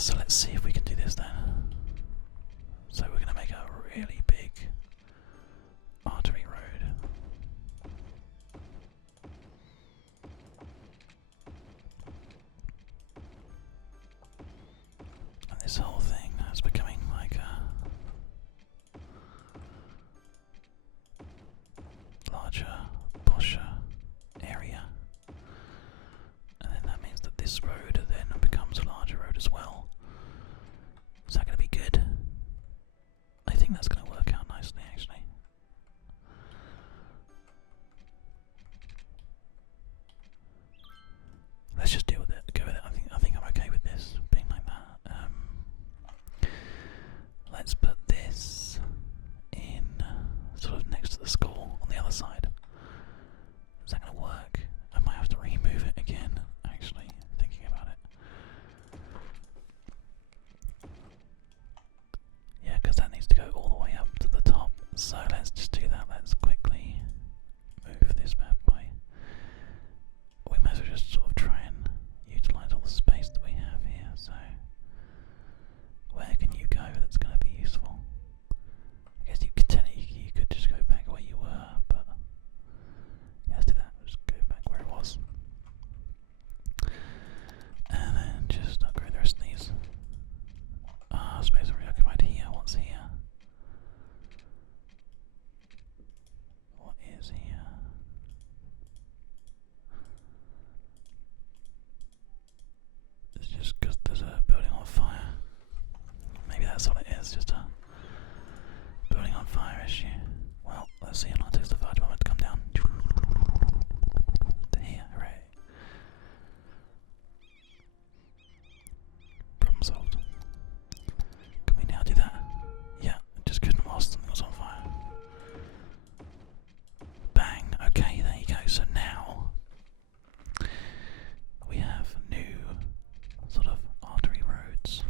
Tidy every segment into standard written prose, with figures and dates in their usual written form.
So let's see if we can do this then. So we're going to make a really big artery road. And this whole thing is becoming like a larger, posher area. And then that means that this road then becomes a larger road as well. Is that going to be good? I think that's going to work out nicely, actually. Let's just deal with it. Go with it. I think I'm okay with this being like that. Let's put this in sort of next to the school on the other side. Is that going to work? I might have to remove it again. Actually, thinking about it. Yeah, because that needs to go all the way up to the top. So let's just do that. Let's quickly move this bad boy. We might as well just sort of try and utilise all the space that we have here. So where can you go that's going to be useful? I guess you could you could just go back where you were, but yeah, let's do that. Just go back where it was. And then just upgrade the rest of these. Space already occupied here. What's here? What is here? It's just because there's a building on fire. Maybe that's what it is, just a building on fire issue. Well, let's see how long it takes the fire department to come down. To here, hooray. Problem solved. Can we now do that? Yeah, just couldn't whilst something was on fire. Bang, okay, there you go. So now we have new sort of artery roads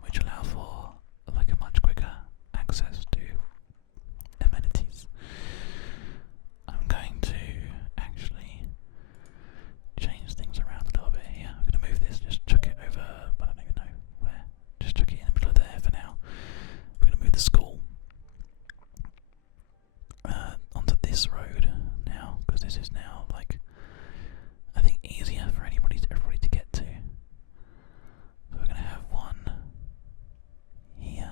which allow for like a much quicker access to amenities. I'm going to actually change things around a little bit here. I'm going to move this, just chuck it over, I don't even know where. Just chuck it in the middle of there for now. We're going to move the school onto this road now, because this is now like I think easier for everybody to get to. So we're going to have one here,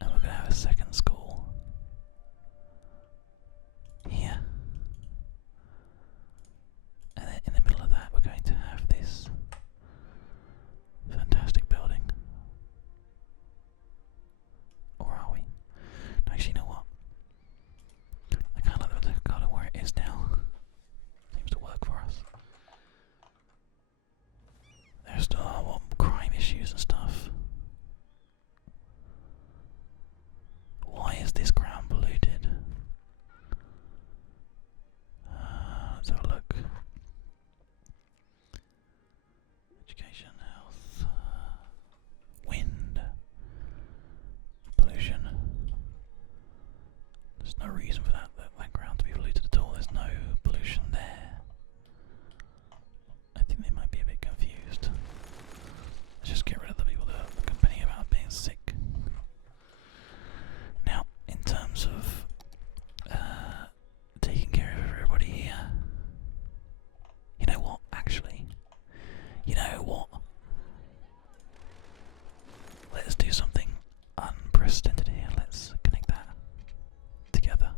and we're going to have a second school here, and then in the middle of that we're going to have this fantastic building. Or are we? Actually, you know what? I kind of like the colour where it is now. Seems to work for us. There's still crime issues and stuff. Why is this ground polluted? Let's have a look. Education, health, wind, pollution. There's no reason for that ground to be polluted at all. There's no pollution there. I think they might be a bit confused. Let's just get rid of the people that are complaining about being sick. Now, in terms of taking care of everybody here, you know what? Actually, you know what? Let's do something unprecedented here. Let's connect that together.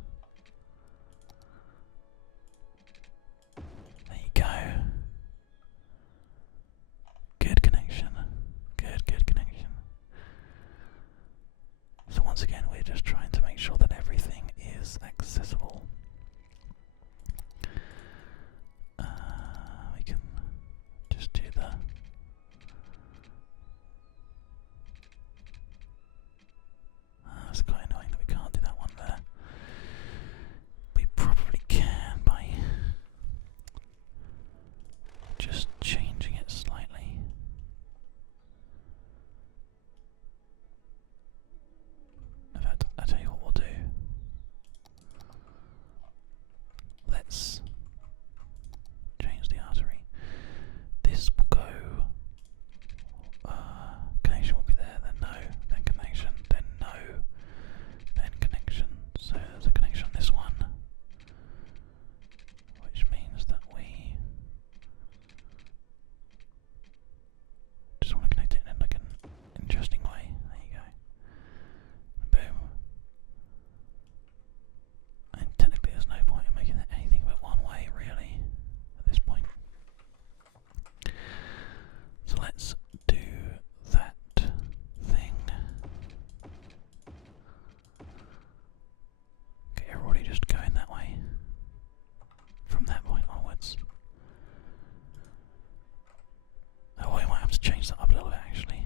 change that up a little bit actually.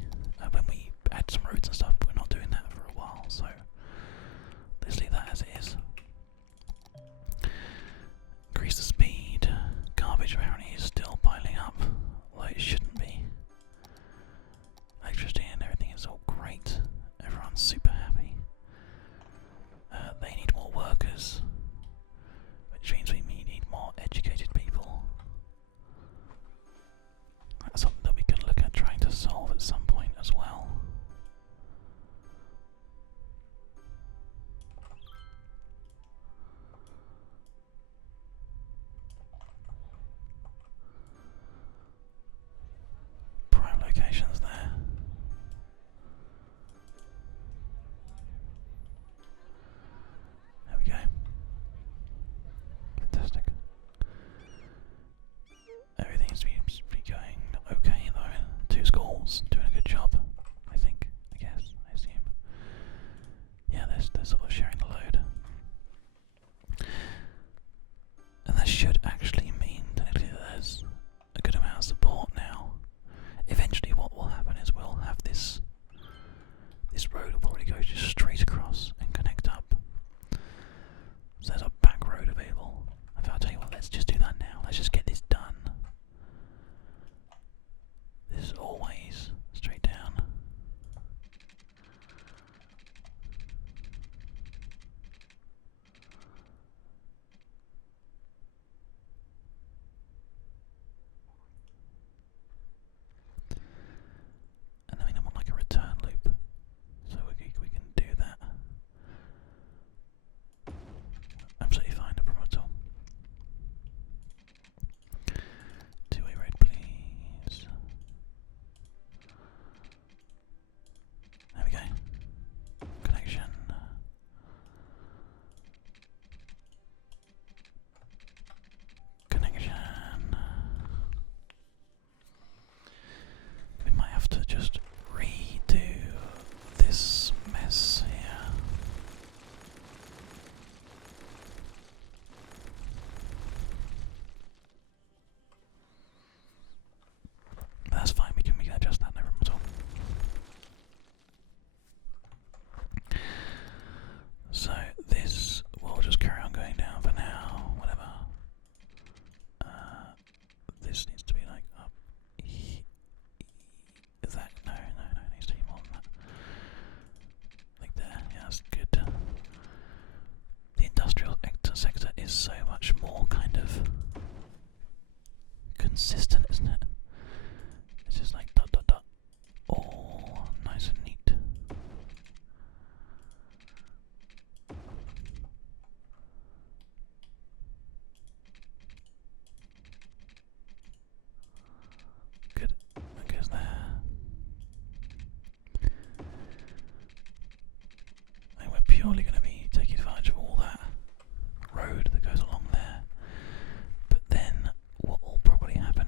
When we add some roads and stuff, but we're not doing that for a while, so let's leave that as it is. Increase the speed. Garbage apparently is still piling up, although it shouldn't be. Electricity and everything is all great. Everyone's super happy. They need more workers, which means we need more educated people. That's something that we can look at trying to solve at some point as well. Prime locations there. There we go. Fantastic. Everything seems to be going okay though. 2 schools doing a good job, I think. I guess. I assume. Yeah, they're sort of sharing the load. And that should actually mean technically that there's a good amount of support now. Eventually what will happen is we'll have this road will probably go just straight across and connect up. So there's a back road available. I'll tell you what, let's just do that now. Let's just get this done. This is always straight down. And then we want like a return loop. So we can do that. Absolutely fine, no problem at all. 2-way road, please. There we go. Connection. Connection. We might have to just redo this mess here. That's fine, we can adjust that, no problem at all. So this will just carry on going down for now, whatever. This needs to be like up. Is that no, it needs to be more than that. Like there, yeah, that's good. The industrial sector is so much more kind of consistent, isn't it? It's just like dot dot dot, all nice and neat. Good, that goes there. And we're purely going to be taking advantage of all that road that goes along there. But then what will probably happen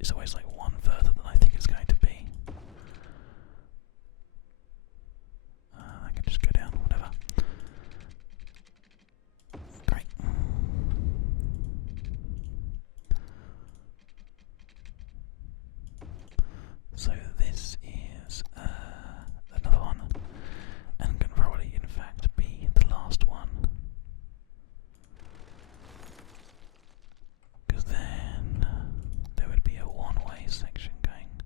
it's always like one further than I think it's going to be. I can just go down, whatever. Great. So this is another one, and can probably in fact be the last one. Because then there would be a one-way section going.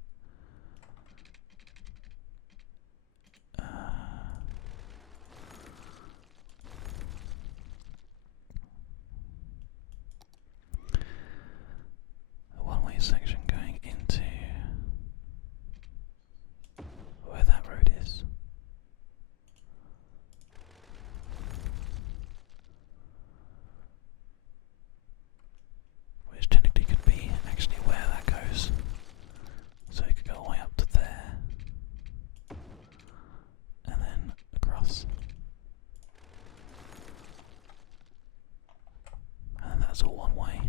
A one-way section going into where that road is. Which technically could be actually where that goes. So it could go all the way up to there. And then across. And then that's all one way.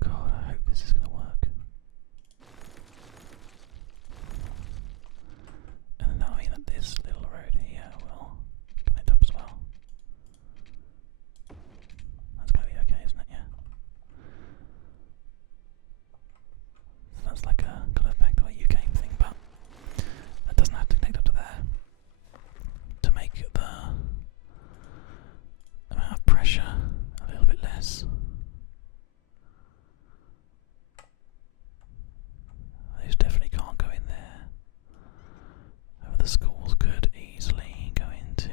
God, I hope this is going to work. And then that'll mean that this little road here will connect up as well. That's going to be okay, isn't it? Yeah. So that's like a kind of back to a UK thing, but that doesn't have to connect up to there to make the amount of pressure a little bit less. These definitely can't go in there. However, the schools could easily go into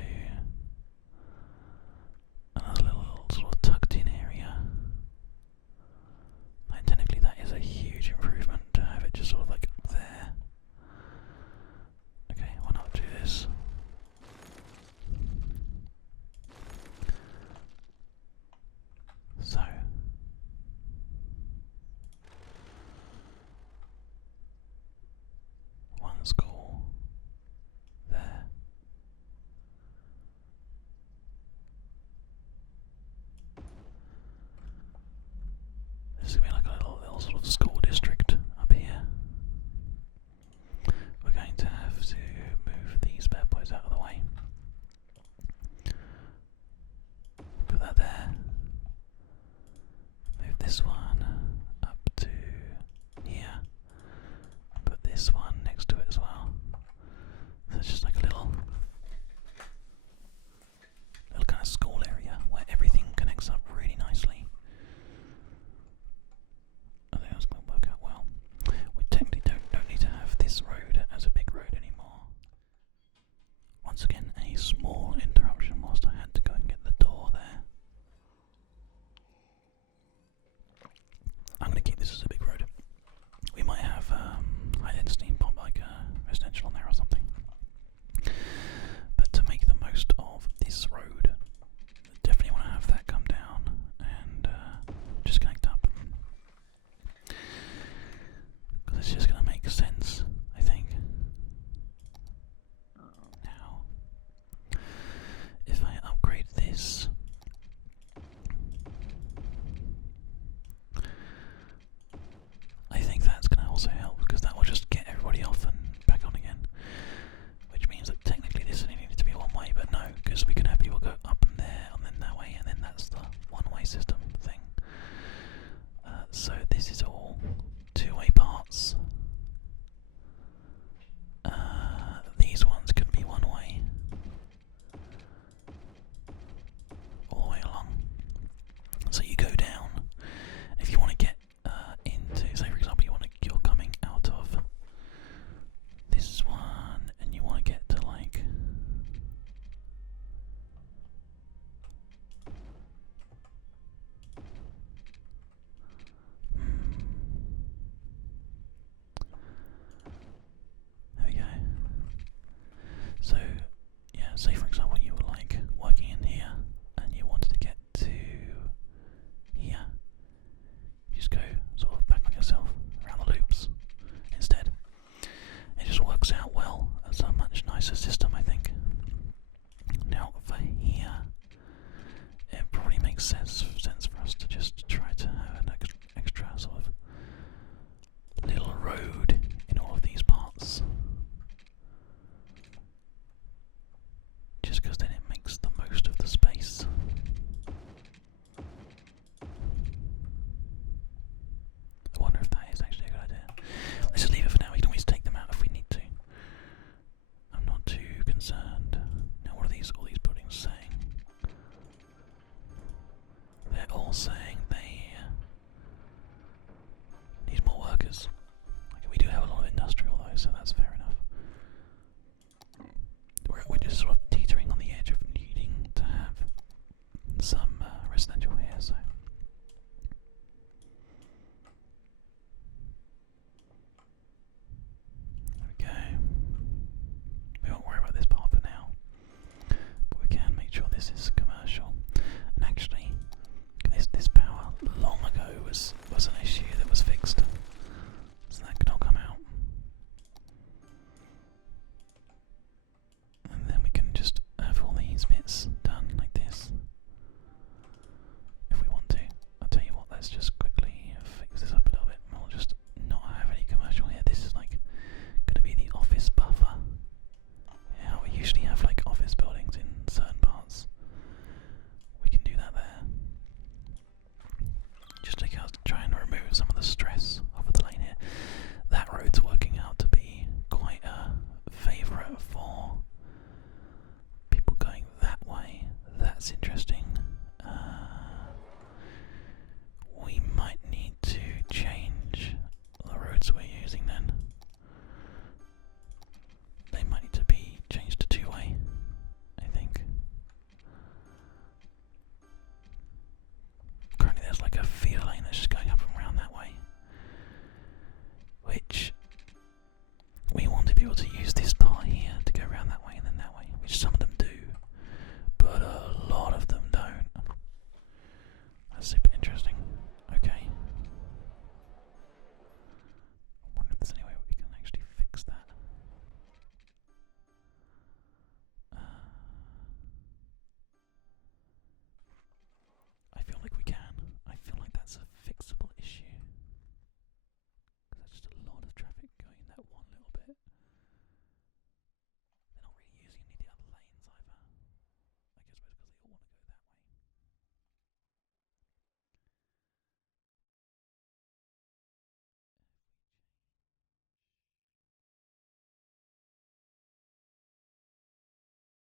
another little sort of tucked in area. And technically that is a huge improvement to have it just sort of like up there. Okay, why not do this? So one school there. This is going to be like a little sort of school district up here. We're going to have to move these bad boys out of the way. Put that there. Move this one up to here. Put this one next to it as well. So it's just like a little kind of school area where everything connects up really nicely. I think that's going to work out well. We technically don't need to have this road as a big road anymore. Once again, a small interruption whilst I had to go and get the door there. I'm going to keep this as a big road. We might have high density pop like residential on there or something. But to make the most of this road, definitely want to have that come down and just connect up. Because it's just going to make sense, I think. Now, if I upgrade this, I think that's going to also help because that will just get everybody off and back on again. Which means that technically this only needs to be one way, but no, because we can have people go up and there and then that way, and then that's the one-way system thing. So this is all two-way parts. These ones could be one way all the way along. So you go down. If you want to get into, say for example, you're coming out of this one, and you want to get to like there we go. So yeah, say for example you were like working in here and you wanted to get to here. You just go sort of back on yourself around the loops instead. It just works out well as a much nicer system, I think. Now for here, it probably makes sense more saying they need more workers. Like, we do have a lot of industrial though, so that's fair enough. We're just sort of teetering on the edge of needing to have some residential here, so. There we go. We won't worry about this part for now, but we can make sure this is commercial. And actually, this power long ago was an issue that was fixed, so that could all come out. And then we can just have all these bits done like this. If we want to. I'll tell you what, let's just quickly fix this up a little bit. We'll just not have any commercial here. This is like going to be the office buffer. Yeah, we usually have like office buildings in certain parts. We can do that there. Just to try and remove some of the stress off of the lane here. That road's working out to be quite a favourite for people going that way. That's interesting. We might need to change the roads we're using then. They might need to be changed to two-way, I think. Currently there's like a feeder lane that's just going up and around that way, which we want to be able to use this part here to go around that way and then that way, which some of them